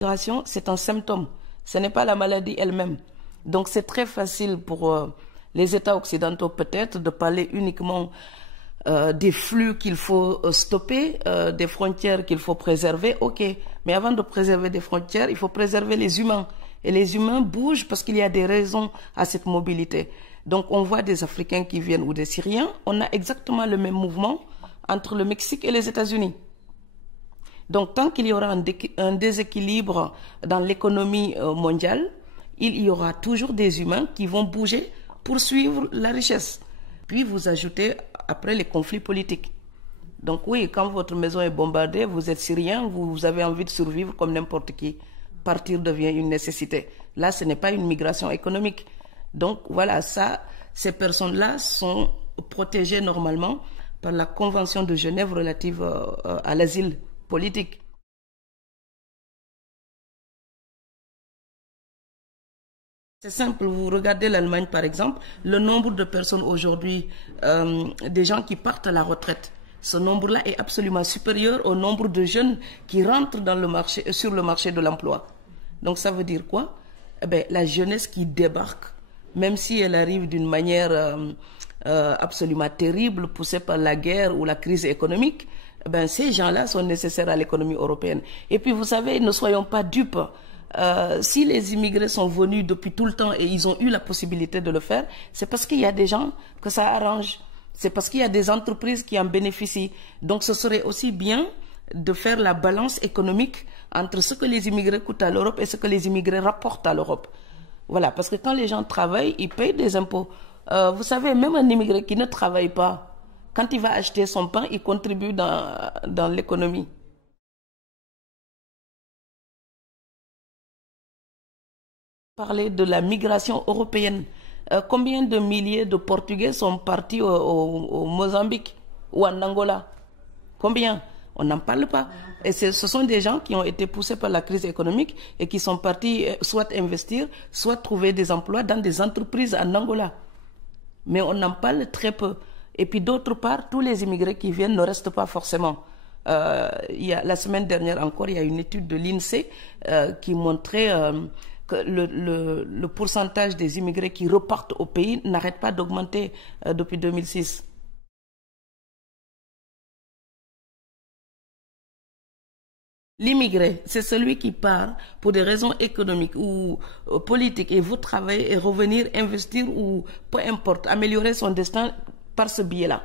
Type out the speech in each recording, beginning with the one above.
L'immigration, c'est un symptôme, ce n'est pas la maladie elle-même. Donc c'est très facile pour les États occidentaux peut-être de parler uniquement des flux qu'il faut stopper, des frontières qu'il faut préserver, ok. Mais avant de préserver des frontières, il faut préserver les humains. Et les humains bougent parce qu'il y a des raisons à cette mobilité. Donc on voit des Africains qui viennent ou des Syriens, on a exactement le même mouvement entre le Mexique et les États-Unis. Donc tant qu'il y aura un déséquilibre dans l'économie mondiale, il y aura toujours des humains qui vont bouger pour suivre la richesse. Puis vous ajoutez après les conflits politiques. Donc oui, quand votre maison est bombardée, vous êtes Syrien, vous avez envie de survivre comme n'importe qui. Partir devient une nécessité. Là, ce n'est pas une migration économique. Donc voilà, ça, ces personnes-là sont protégées normalement par la Convention de Genève relative à l'asile politique. C'est simple, vous regardez l'Allemagne par exemple, le nombre de personnes aujourd'hui, des gens qui partent à la retraite, ce nombre-là est absolument supérieur au nombre de jeunes qui rentrent dans le marché, sur le marché de l'emploi. Donc ça veut dire quoi? Eh bien, la jeunesse qui débarque, même si elle arrive d'une manière absolument terrible, poussée par la guerre ou la crise économique, ben, ces gens-là sont nécessaires à l'économie européenne. Et puis, vous savez, ne soyons pas dupes. Si les immigrés sont venus depuis tout le temps et ils ont eu la possibilité de le faire, c'est parce qu'il y a des gens que ça arrange. C'est parce qu'il y a des entreprises qui en bénéficient. Donc, ce serait aussi bien de faire la balance économique entre ce que les immigrés coûtent à l'Europe et ce que les immigrés rapportent à l'Europe. Voilà, parce que quand les gens travaillent, ils payent des impôts. Vous savez, même un immigré qui ne travaille pas, quand il va acheter son pain, il contribue dans l'économie. Parler de la migration européenne. Combien de milliers de Portugais sont partis au Mozambique ou en Angola? Combien? On n'en parle pas. Et ce sont des gens qui ont été poussés par la crise économique et qui sont partis soit investir, soit trouver des emplois dans des entreprises en Angola. Mais on en parle très peu. Et puis d'autre part, tous les immigrés qui viennent ne restent pas forcément. La semaine dernière encore, il y a une étude de l'INSEE qui montrait que le pourcentage des immigrés qui repartent au pays n'arrête pas d'augmenter depuis 2006. L'immigré, c'est celui qui part pour des raisons économiques ou politiques et veut travailler et revenir investir ou peu importe, améliorer son destin par ce biais-là.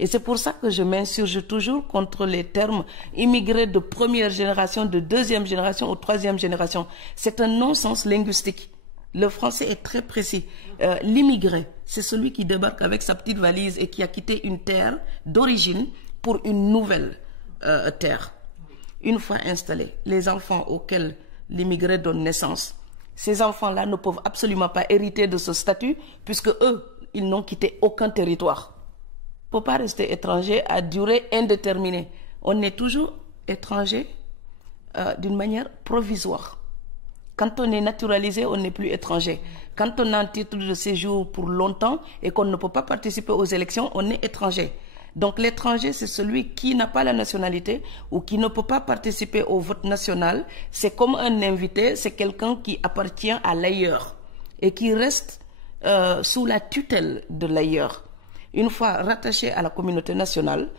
Et c'est pour ça que je m'insurge toujours contre les termes immigrés de première génération, de deuxième génération ou troisième génération. C'est un non-sens linguistique. Le français est très précis. L'immigré, c'est celui qui débarque avec sa petite valise et qui a quitté une terre d'origine pour une nouvelle terre. Une fois installés, les enfants auxquels l'immigré donne naissance, ces enfants-là ne peuvent absolument pas hériter de ce statut puisque eux, ils n'ont quitté aucun territoire. On ne peut pas rester étranger à durée indéterminée. On est toujours étranger d'une manière provisoire. Quand on est naturalisé, on n'est plus étranger. Quand on a un titre de séjour pour longtemps et qu'on ne peut pas participer aux élections, on est étranger. Donc l'étranger, c'est celui qui n'a pas la nationalité ou qui ne peut pas participer au vote national. C'est comme un invité, c'est quelqu'un qui appartient à l'ailleurs et qui reste sous la tutelle de l'ailleurs. Une fois rattaché à la communauté nationale,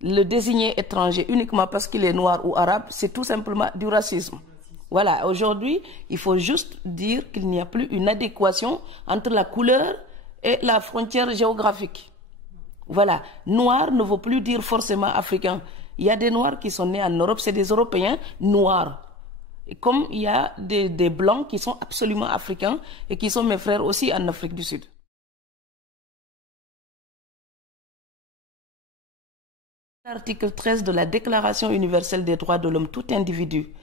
le désigner étranger uniquement parce qu'il est noir ou arabe, c'est tout simplement du racisme. Voilà, aujourd'hui, il faut juste dire qu'il n'y a plus une adéquation entre la couleur et la frontière géographique. Voilà, noir ne veut plus dire forcément africain. Il y a des noirs qui sont nés en Europe, c'est des Européens noirs. Et comme il y a des blancs qui sont absolument africains et qui sont mes frères aussi en Afrique du Sud. L'article 13 de la Déclaration universelle des droits de l'homme, tout individu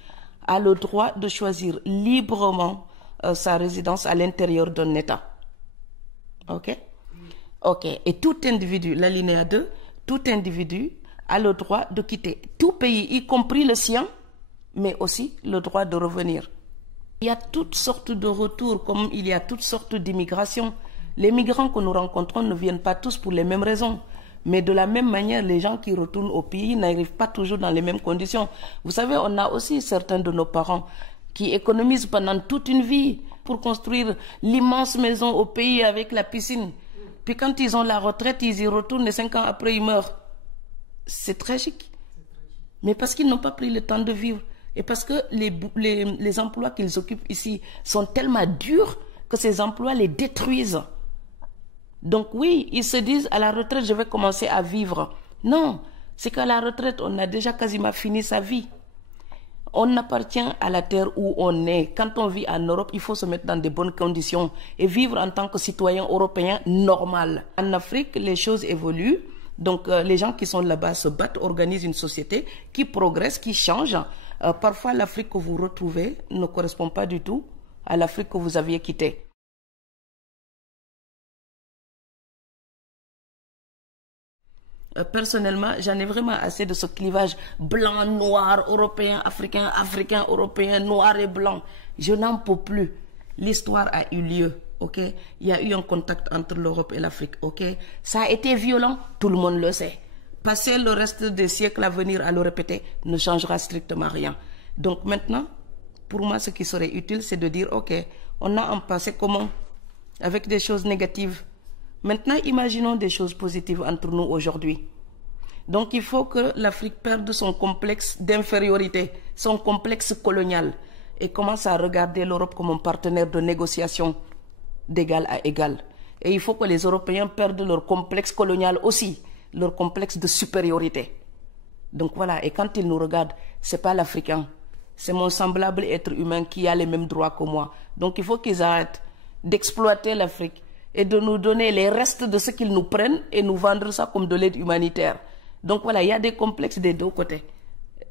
a le droit de choisir librement sa résidence à l'intérieur d'un État. Ok? Ok. Et tout individu, l'alinéa 2, tout individu a le droit de quitter tout pays, y compris le sien, mais aussi le droit de revenir. Il y a toutes sortes de retours, comme il y a toutes sortes d'immigration. Les migrants que nous rencontrons ne viennent pas tous pour les mêmes raisons. Mais de la même manière, les gens qui retournent au pays n'arrivent pas toujours dans les mêmes conditions. Vous savez, on a aussi certains de nos parents qui économisent pendant toute une vie pour construire l'immense maison au pays avec la piscine. Puis quand ils ont la retraite, ils y retournent et 5 ans après, ils meurent. C'est tragique. Mais parce qu'ils n'ont pas pris le temps de vivre. Et parce que les emplois qu'ils occupent ici sont tellement durs que ces emplois les détruisent. Donc oui, ils se disent à la retraite, je vais commencer à vivre. Non, c'est qu'à la retraite, on a déjà quasiment fini sa vie. On appartient à la terre où on est. Quand on vit en Europe, il faut se mettre dans de bonnes conditions et vivre en tant que citoyen européen normal. En Afrique, les choses évoluent. Donc les gens qui sont là-bas se battent, organisent une société qui progresse, qui change. Parfois, l'Afrique que vous retrouvez ne correspond pas du tout à l'Afrique que vous aviez quittée. Personnellement, j'en ai vraiment assez de ce clivage blanc, noir, européen, africain, africain, européen, noir et blanc. Je n'en peux plus. L'histoire a eu lieu, ok? Il y a eu un contact entre l'Europe et l'Afrique, ok? Ça a été violent, tout le monde le sait. Passer le reste des siècles à venir à le répéter ne changera strictement rien. Donc maintenant, pour moi, ce qui serait utile, c'est de dire, ok, on a un passé commun avec des choses négatives. Maintenant, imaginons des choses positives entre nous aujourd'hui. Donc, il faut que l'Afrique perde son complexe d'infériorité, son complexe colonial, et commence à regarder l'Europe comme un partenaire de négociation d'égal à égal. Et il faut que les Européens perdent leur complexe colonial aussi, leur complexe de supériorité. Donc voilà, et quand ils nous regardent, ce n'est pas l'Africain, c'est mon semblable être humain qui a les mêmes droits que moi. Donc il faut qu'ils arrêtent d'exploiter l'Afrique et de nous donner les restes de ce qu'ils nous prennent et nous vendre ça comme de l'aide humanitaire. Donc voilà, il y a des complexes des deux côtés.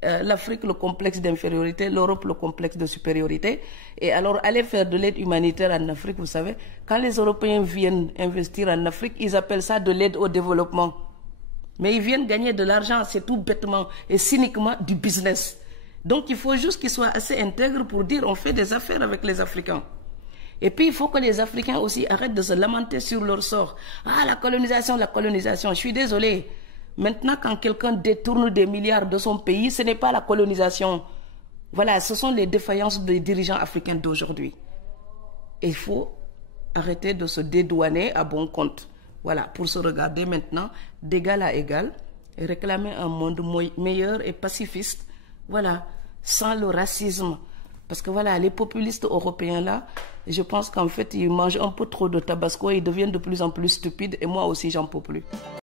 L'Afrique, le complexe d'infériorité, l'Europe, le complexe de supériorité. Et alors, aller faire de l'aide humanitaire en Afrique, vous savez, quand les Européens viennent investir en Afrique, ils appellent ça de l'aide au développement. Mais ils viennent gagner de l'argent, c'est tout bêtement et cyniquement du business. Donc il faut juste qu'ils soient assez intègres pour dire on fait des affaires avec les Africains. Et puis il faut que les Africains aussi arrêtent de se lamenter sur leur sort. Ah, la colonisation, je suis désolé. Maintenant, quand quelqu'un détourne des milliards de son pays, ce n'est pas la colonisation. Voilà, ce sont les défaillances des dirigeants africains d'aujourd'hui. Et il faut arrêter de se dédouaner à bon compte. Voilà, pour se regarder maintenant d'égal à égal et réclamer un monde meilleur et pacifiste. Voilà, sans le racisme. Parce que voilà, les populistes européens là, je pense qu'en fait, ils mangent un peu trop de tabasco et ils deviennent de plus en plus stupides. Et moi aussi, j'en peux plus.